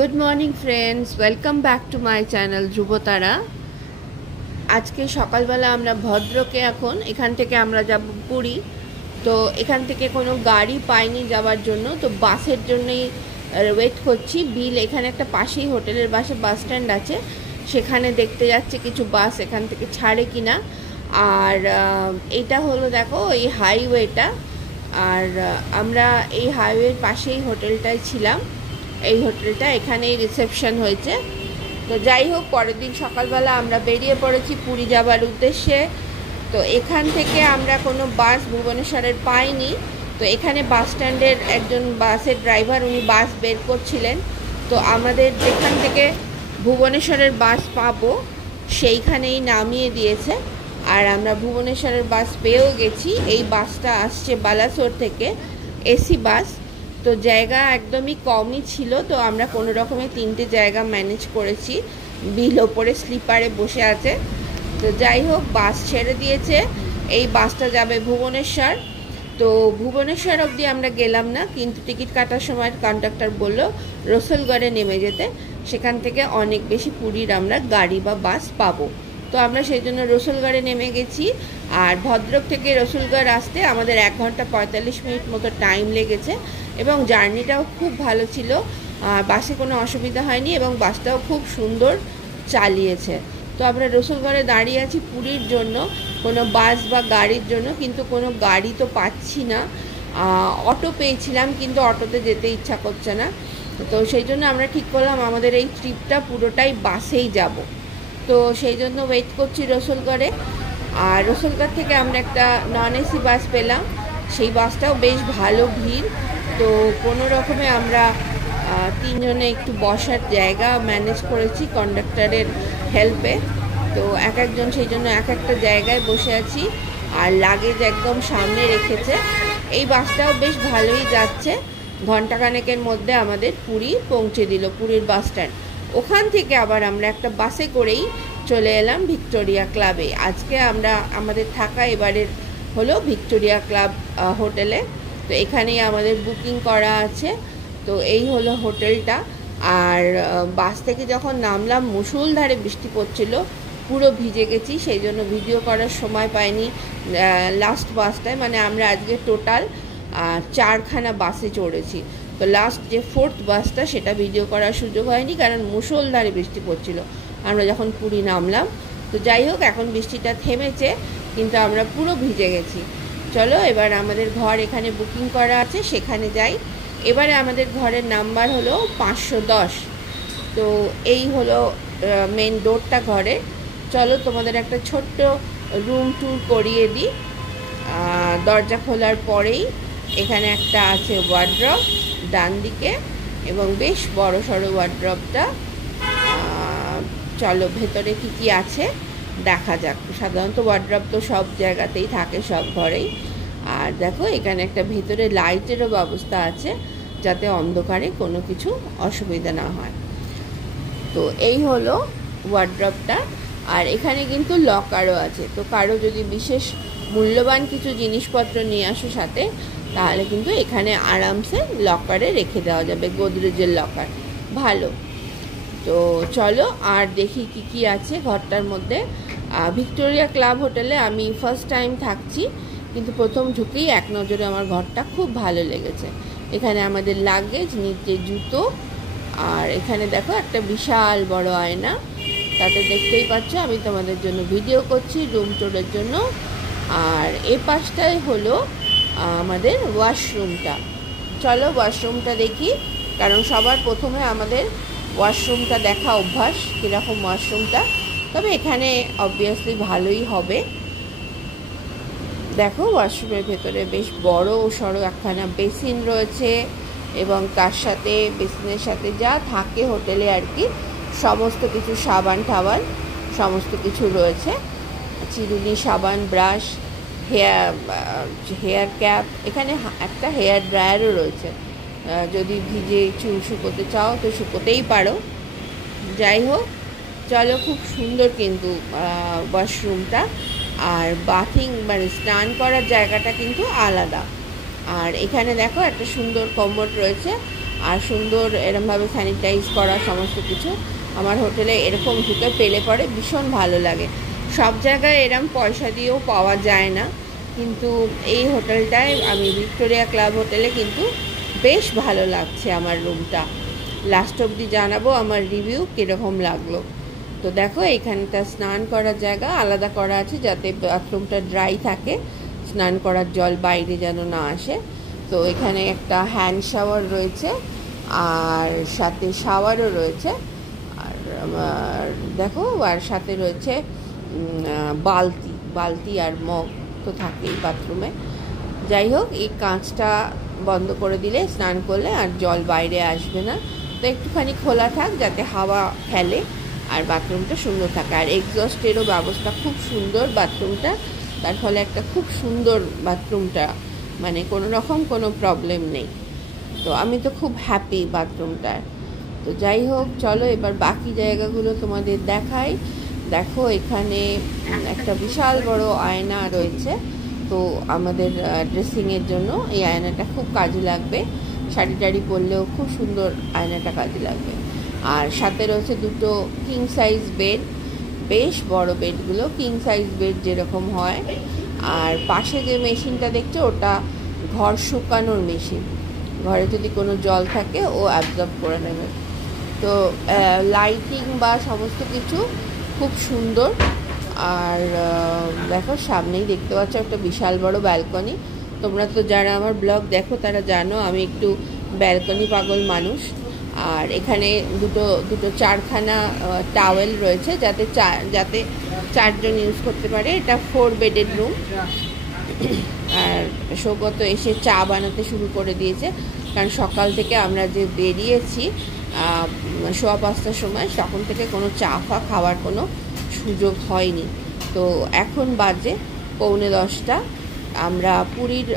Good morning friends, welcome back to my channel Dhrubatara. আজকে সকালবেলা আমরা ভদ্রকে এখন এখান থেকে আমরা যাব পুরী। তো এখান থেকে কোনো গাড়ি পাইনি যাওয়ার জন্য, তো বাসের জন্যই ওয়েট করছি। বিল এখানে একটা পাশেই হোটেলের পাশে বাস স্ট্যান্ড আছে, সেখানে দেখতে যাচ্ছে কিছু বাস এখান থেকে ছাড়ে কিনা। আর এটা হলো দেখো এই হাইওয়েটা, আর আমরা এই হাইওয়ের পাশেই হোটেলটায় ছিলাম। এই হোটেলটা এখানেই রিসেপশন হয়েছে। তো যাই হোক, পরের দিন সকালবেলা আমরা বেরিয়ে পড়েছি পুরী যাবার উদ্দেশ্যে। তো এখান থেকে আমরা কোনো বাস ভুবনেশ্বরের পাইনি। তো এখানে বাস স্ট্যান্ডের একজন বাসের ড্রাইভার, উনি বাস বের করছিলেন। তো আমাদের যেখান থেকে ভুবনেশ্বরের বাস পাবো সেইখানেই নামিয়ে দিয়েছে, আর আমরা ভুবনেশ্বরের বাস পেয়েও গেছি। এই বাসটা আসছে বালাসোর থেকে, এসি বাস। তো জায়গা একদমই কমই ছিল, তো আমরা কোনো রকমে 3টে জায়গা ম্যানেজ করেছি। বিল ওপরে স্লিপারে বসে আছে। তো যাই হোক, বাস ছেড়ে দিয়েছে। এই বাসটা যাবে ভুবনেশ্বর। তো ভুবনেশ্বর অবধি আমরা গেলাম না, কিন্তু টিকিট কাটার সময় কন্ডাক্টর বলল রসুলগড়ে নেমে যেতে। সেখান থেকে অনেক বেশি পুরীর আমরা গাড়ি বা বাস পাবো। তো আমরা সেই জন্য রসুলগড়ে নেমে গেছি। আর ভদ্রক থেকে রসুলগড় আসতে আমাদের 1 ঘন্টা 45 মিনিট মতো টাইম লেগেছে, এবং জার্নিটাও খুব ভালো ছিল। বাসে কোনো অসুবিধা হয়নি, এবং বাসটাও খুব সুন্দর চালিয়েছে। তো আমরা রসুলগড়ে দাঁড়িয়ে আছি পুরীর জন্য, কোনো বাস বা গাড়ির জন্য, কিন্তু কোনো গাড়ি তো পাচ্ছি না। অটো পেয়েছিলাম, কিন্তু অটোতে যেতে ইচ্ছা করছে না। তো সেই জন্য আমরা ঠিক করলাম আমাদের এই ট্রিপটা পুরোটাই বাসেই যাব। তো সেই জন্য ওয়েট করছি রসুলগড়ে। আর রসুলগড় থেকে আমরা একটা নন এসি বাস পেলাম, সেই বাসটাও বেশ ভালো ভিড়। তো কোনো রকমে আমরা 3 জনে একটু বসার জায়গা ম্যানেজ করেছি কন্ডাক্টরের হেল্পে। তো এক একজন সেই জন্য এক একটা জায়গায় বসে আছি, আর লাগেজ একদম সামনে রেখেছে। এই বাসটাও বেশ ভালোই যাচ্ছে, ঘন্টাখানেকের মধ্যে আমাদের পুরী পৌঁছে দিল, পুরীর বাস স্ট্যান্ড। ওখান থেকে আবার আমরা একটা বাসে করেই চলে এলাম ভিক্টোরিয়া ক্লাবে। আজকে আমরা আমাদের থাকা এবারের হলো ভিক্টোরিয়া ক্লাব হোটেলে। তো এখানেই আমাদের বুকিং করা আছে। তো এই হলো হোটেলটা। আর বাস থেকে যখন নামলাম মুষলধারে বৃষ্টি পড়ছিল, পুরো ভিজে গেছি, সেই জন্য ভিডিও করার সময় পাইনি লাস্ট বাসটায়। মানে আমরা আজকে টোটাল 4খানা বাসে চড়েছি। তো লাস্ট যে 4th বাসটা, সেটা ভিডিও করার সুযোগ হয়নি, কারণ মুষলধারে বৃষ্টি পড়ছিল আমরা যখন পুরী নামলাম। তো যাই হোক, এখন বৃষ্টিটা থেমেছে, কিন্তু আমরা পুরো ভিজে গেছি। চলো এবার আমাদের ঘর এখানে বুকিং করা আছে, সেখানে যাই। এবারে আমাদের ঘরের নাম্বার হলো 510। তো এই হলো মেন ডোরটা ঘরে। চলো তোমাদের একটা ছোট্ট রুম ট্যুর করিয়ে দিই। দরজা খোলার পরেই এখানে একটা আছে ওয়ার্ড্রপ ডান দিকে, এবং বেশ বড় সড়ো ওয়ার্ড্রপটা। চলো ভেতরে কি কি আছে দেখা যাক। সাধারণত ওয়ার্ড্রপ তো সব জায়গাতেই থাকে, সব ঘরেই। আর দেখো, এখানে একটা ভেতরে লাইটেরও ব্যবস্থা আছে, যাতে অন্ধকারে কোনো কিছু অসুবিধা না হয়। তো এই হলো ওয়ার্ড্রপটা। আর এখানে কিন্তু লকারও আছে। তো কারো যদি বিশেষ মূল্যবান কিছু জিনিসপত্র নিয়ে আসো সাথে, তাহলে কিন্তু এখানে আরামসে লকারে রেখে দেওয়া যাবে। গোদরেজের লকার ভালো। তো চলো আর দেখি কি কি আছে ঘরটার মধ্যে। ভিক্টোরিয়া ক্লাব হোটেলে আমি ফার্স্ট টাইম থাকছি, কিন্তু প্রথম ঢুকেই এক নজরে আমার ঘরটা খুব ভালো লেগেছে। এখানে আমাদের লাগেজ, নিচে জুতো, আর এখানে দেখো একটা বিশাল বড় আয়না। তাতে দেখতেই পাচ্ছ আমি তোমাদের জন্য ভিডিও করছি রুম ট্যুরের জন্য। আর এ পাশটাই হলো আমাদের ওয়াশরুমটা। চলো ওয়াশরুমটা দেখি, কারণ সবার প্রথমে আমাদের ওয়াশরুমটা দেখা অভ্যাস, কীরকম ওয়াশরুমটা। তবে এখানে অবভিয়াসলি ভালোই হবে। দেখো, ওয়াশরুমের ভেতরে বেশ বড় সড়ো একখানা বেসিন রয়েছে, এবং তার সাথে বেসিনের সাথে যা থাকে হোটেলে আর কি, সমস্ত কিছু সাবান টাবান সমস্ত কিছু রয়েছে। চিরুনি, সাবান, ব্রাশ, হেয়ার ক্যাপ। এখানে একটা হেয়ার ড্রায়ারও রয়েছে, যদি ভিজে চুল শুকোতে চাও তো শুকোতেই পারো। যাই হোক, চলো, খুব সুন্দর কিন্তু ওয়াশরুমটা। আর বাথিং মানে স্নান করার জায়গাটা কিন্তু আলাদা। আর এখানে দেখো একটা সুন্দর কমোড রয়েছে, আর সুন্দর এরমভাবে স্যানিটাইজ করা সমস্ত কিছু আমার হোটেলে এরকম ঢুকে পেলে পরে ভীষণ ভালো লাগে। সব জায়গায় এরম পয়সা দিয়েও পাওয়া যায় না, কিন্তু এই হোটেলটায় আমি ভিক্টোরিয়া ক্লাব হোটেলে কিন্তু বেশ ভালো লাগছে আমার রুমটা। লাস্ট অবধি জানাবো আমার রিভিউ কীরকম লাগলো। তো দেখো এখানটা স্নান করার জায়গা আলাদা করা আছে যাতে বাথরুমটা ড্রাই থাকে, স্নান করার জল বাইরে যেন না আসে। তো এখানে একটা হ্যান্ড শাওয়ার রয়েছে আর সাথে শাওয়ারও রয়েছে। আর দেখো আর সাথে রয়েছে বালতি আর মগ তো থাকেই বাথরুমে। যাই হোক, এই কাঁচটা বন্ধ করে দিলে স্নান করলে আর জল বাইরে আসবে না। তো একটুখানি খোলা থাক যাতে হাওয়া খেলে আর বাথরুমটা সুন্দর থাকে। আর এক্সস্টেরও ব্যবস্থা খুব সুন্দর বাথরুমটা, তার ফলে একটা খুব সুন্দর বাথরুমটা, মানে কোনো রকম কোনো প্রবলেম নেই। তো আমি তো খুব হ্যাপি বাথরুমটার। তো যাই হোক, চলো এবার বাকি জায়গাগুলো তোমাদের দেখাই। দেখো এখানে একটা বিশাল বড় আয়না রয়েছে, তো আমাদের ড্রেসিংয়ের জন্য এই আয়নাটা খুব কাজে লাগবে। শাড়ি টাড়ি পরলেও খুব সুন্দর আয়নাটা কাজে লাগবে। আর সাথে রয়েছে দুটো কিং সাইজ বেড, বেশ বড় বেডগুলো, কিং সাইজ বেড যেরকম হয়। আর পাশে যে মেশিনটা দেখছো ওটা ঘর শুকানোর মেশিন, ঘরে যদি কোনো জল থাকে ও অ্যাবজর্ব করে নেবে। তো লাইটিং বা সমস্ত কিছু খুব সুন্দর। আর দেখো সামনেই দেখতে পাচ্ছ একটা বিশাল বড় ব্যালকনি। তোমরা তো যারা আমার ব্লগ দেখো তারা জানো আমি একটু ব্যালকনি পাগল মানুষ। আর এখানে দুটো চারখানা টাওয়েল রয়েছে যাতে চারজন ইউজ করতে পারে। এটা 4 বেডের রুম। আর সৌগত এসে চা বানাতে শুরু করে দিয়েছে, কারণ সকাল থেকে আমরা যে বেরিয়েছি 5:15 সময়, তখন থেকে কোনো চা খাওয়ার কোনো সুযোগ হয়নি। তো এখন বাজে 9:45। আমরা পুরীর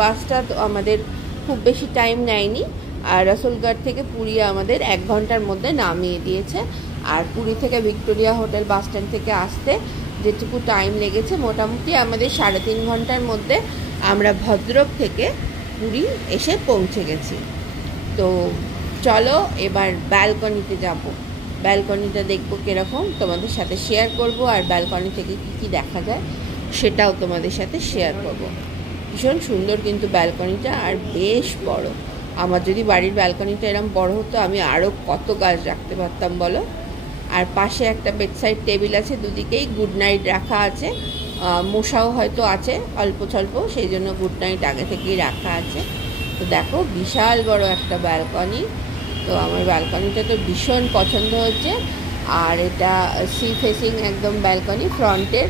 বাসটা আমাদের খুব বেশি টাইম নেয়নি, আর রসুলগড় থেকে পুরী আমাদের 1 ঘন্টার মধ্যে নামিয়ে দিয়েছে। আর পুরী থেকে ভিক্টোরিয়া হোটেল বাস স্ট্যান্ড থেকে আসতে যেটুকু টাইম লেগেছে মোটামুটি আমাদের 3.5 ঘন্টার মধ্যে আমরা ভদ্রক থেকে পুরী এসে পৌঁছে গেছি। তো চলো এবার ব্যালকনিতে যাব, ব্যালকনিটা দেখবো কীরকম তোমাদের সাথে শেয়ার করব। আর ব্যালকনি থেকে কী দেখা যায় সেটাও তোমাদের সাথে শেয়ার করব। ভীষণ সুন্দর কিন্তু ব্যালকনিটা, আর বেশ বড়। আমার যদি বাড়ির ব্যালকনিটা এরকম বড় হতো আমি আরও কত গাছ রাখতে পারতাম বলো। আর পাশে একটা বেডসাইড টেবিল আছে, দুদিকেই গুড নাইট রাখা আছে। মশাও হয়তো আছে অল্প স্বল্প, সেই জন্য গুড নাইট আগে থেকেই রাখা আছে। তো দেখো বিশাল বড় একটা ব্যালকনি। তো আমার ব্যালকনিটা তো ভীষণ পছন্দ হচ্ছে। আর এটা সি ফেসিং একদম ব্যালকনি ফ্রন্টের।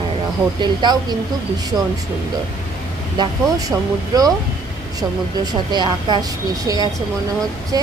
আর হোটেলটাও কিন্তু ভীষণ সুন্দর। দেখো সমুদ্রের সাথে আকাশ মিশে গেছে মনে হচ্ছে।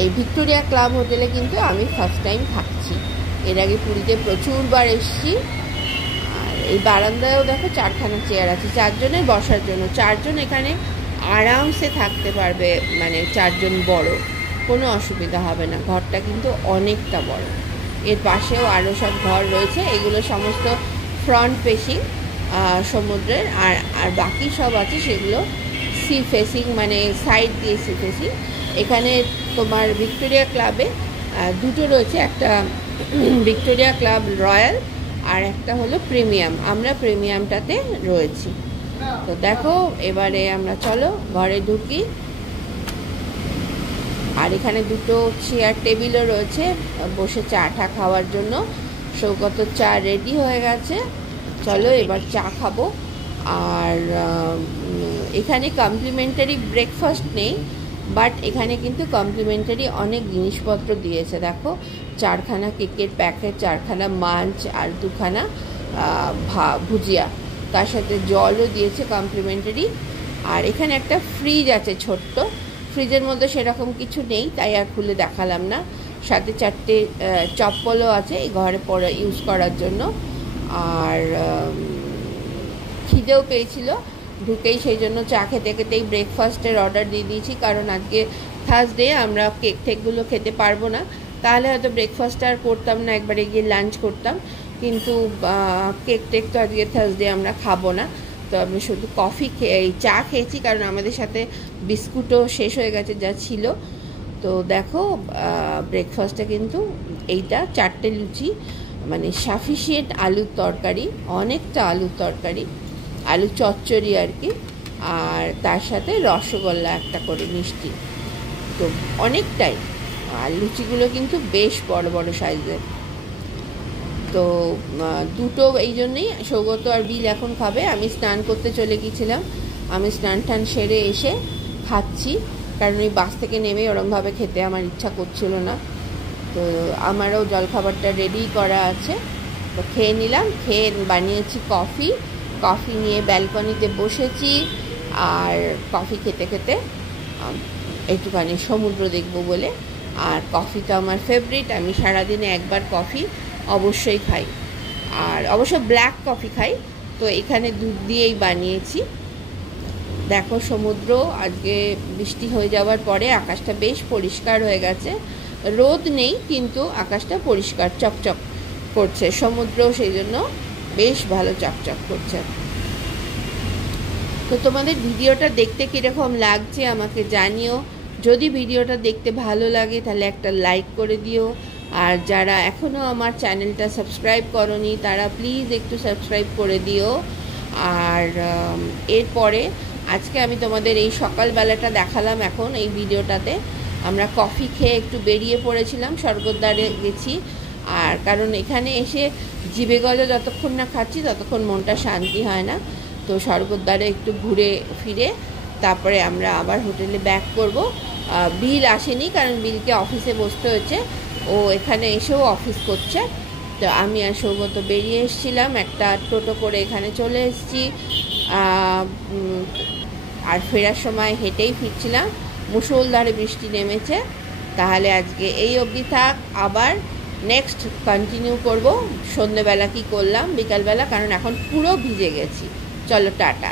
এই ভিক্টোরিয়া ক্লাব হোটেলে কিন্তু আমি ফার্স্ট টাইম থাকছি, এর আগে পুরীতে প্রচুরবার এসেছি। আর এই বারান্দায়ও দেখো 4খানা চেয়ার আছে 4 জনের বসার জন্য। 4 জন এখানে আরামসে থাকতে পারবে, মানে 4 জন বড়, কোনো অসুবিধা হবে না। ঘরটা কিন্তু অনেকটা বড়। এর পাশেও আরও সব ঘর রয়েছে, এগুলো সমস্ত ফ্রন্ট ফেসিং সমুদ্রের। আর বাকি সব আছে সেগুলো সি ফেসিং, মানে সাইড দিয়ে সি ফেসিং। এখানে তোমার ভিক্টোরিয়া ক্লাবে দুটো রয়েছে, একটা ভিক্টোরিয়া ক্লাব রয়্যাল আর একটা হলো প্রিমিয়াম। আমরা প্রিমিয়ামটাতে রয়েছি। তো দেখো এবারে আমরা চলো ঘরে ঢুকি। আর এখানে দুটো চেয়ার টেবিলও রয়েছে বসে চা খাওয়ার জন্য। সৌগত চা রেডি হয়ে গেছে, চলো এবার চা খাবো। আর এখানে কমপ্লিমেন্টারি ব্রেকফাস্ট নেই, বাট এখানে কিন্তু কমপ্লিমেন্টারি অনেক জিনিসপত্র দিয়েছে। দেখো 4খানা কেকের প্যাকেট, 4খানা মাঞ্চ আর 2খানা ভুজিয়া, তার সাথে জলও দিয়েছে কমপ্লিমেন্টারি। আর এখানে একটা ফ্রিজ আছে ছোট্ট, ফ্রিজের মধ্যে সেরকম কিছু নেই তাই আর খুলে দেখালাম না। সাথে 4টে চপ্পলও আছে এই ঘরে পরে ইউজ করার জন্য। আর খিদেও পেয়েছিল ঢুকেই, সেই জন্য চা খেতে খেতেই ব্রেকফাস্টের অর্ডার দিয়ে দিয়েছি, কারণ আজকে থার্সডে আমরা কেক টেকগুলো খেতে পারবো না। তাহলে হয়তো ব্রেকফাস্ট আর করতাম না, একবারে গিয়ে লাঞ্চ করতাম, কিন্তু কেক টেক তো আজকে থার্সডে আমরা খাবো না। তো আমি শুধু কফি চা খেয়েছি, কারণ আমাদের সাথে বিস্কুটও শেষ হয়ে গেছে যা ছিল। তো দেখো ব্রেকফাস্টে কিন্তু এইটা 4টে লুচি, মানে সাফিসিয়েন্ট আলুর তরকারি, অনেকটা আলুর তরকারি, আলু চচ্চড়ি আর কি, আর তার সাথে রসগোল্লা একটা করে মিষ্টি, তো অনেকটাই। আর লুচিগুলো কিন্তু বেশ বড় বড় সাইজের। তো দুটো এই জন্যেই সৌগত আর বিল এখন খাবে। আমি স্নান করতে চলে গিয়েছিলাম, আমি স্নান টান সেরে এসে খাচ্ছি, কারণ ওই বাস থেকে নেমে ওরমভাবে খেতে আমার ইচ্ছা করছিল না। তো আমারও জলখাবারটা রেডি করা আছে, তো খেয়ে নিলাম। খেয়ে বানিয়েছি কফি নিয়ে ব্যালকনিতে বসেছি, আর কফি খেতে খেতে একটুখানি সমুদ্র দেখব বলে। আর কফি তো আমার ফেভারিট, আমি সারাদিনে একবার কফি অবশ্যই খাই, আর অবশ্য ব্ল্যাক কফি খাই। তো এখানে দুধ দিয়েই বানিয়েছি। দেখো সমুদ্র, আজকে বৃষ্টি হয়ে যাওয়ার পরে আকাশটা বেশ পরিষ্কার হয়ে গেছে, রোদ নেই কিন্তু আকাশটা পরিষ্কার চকচক করছে, সমুদ্র সেই জন্য বেশ ভালো চকচক করছে। তো তোমাদের ভিডিওটা দেখতে কীরকম লাগছে আমাকে জানিও। যদি ভিডিওটা দেখতে ভালো লাগে তাহলে একটা লাইক করে দিও, আর যারা এখনও আমার চ্যানেলটা সাবস্ক্রাইব করনি তারা প্লিজ একটু সাবস্ক্রাইব করে দিও। আর এরপরে আজকে আমি তোমাদের এই সকালবেলাটা দেখালাম। এখন এই ভিডিওটাতে আমরা কফি খেয়ে একটু বেরিয়ে পড়েছিলাম, স্বর্গদ্বারে গেছি। আর কারণ এখানে এসে জিভে গলে যতক্ষণ না খাচ্ছি ততক্ষণ মনটা শান্তি হয় না, তো স্বর্গদ্বারে একটু ঘুরে ফিরে তারপরে আমরা আবার হোটেলে ব্যাক করব। বিল আসেনি, কারণ বিলকে অফিসে বসতে হয়েছে, ও এখানে এসেও অফিস করছে। তো আমি আর সৌগত বেরিয়ে এসেছিলাম, একটা টোটো করে এখানে চলে এসেছি, আর ফেরার সময় হেঁটেই ফিরছিলাম। মুষলধারে বৃষ্টি নেমেছে। তাহলে আজকে এই অবধি থাক, আবার নেক্সট কন্টিনিউ করব সন্ধ্যেবেলা কি করলাম বিকালবেলা, কারণ এখন পুরো ভিজে গেছি। চলো টাটা।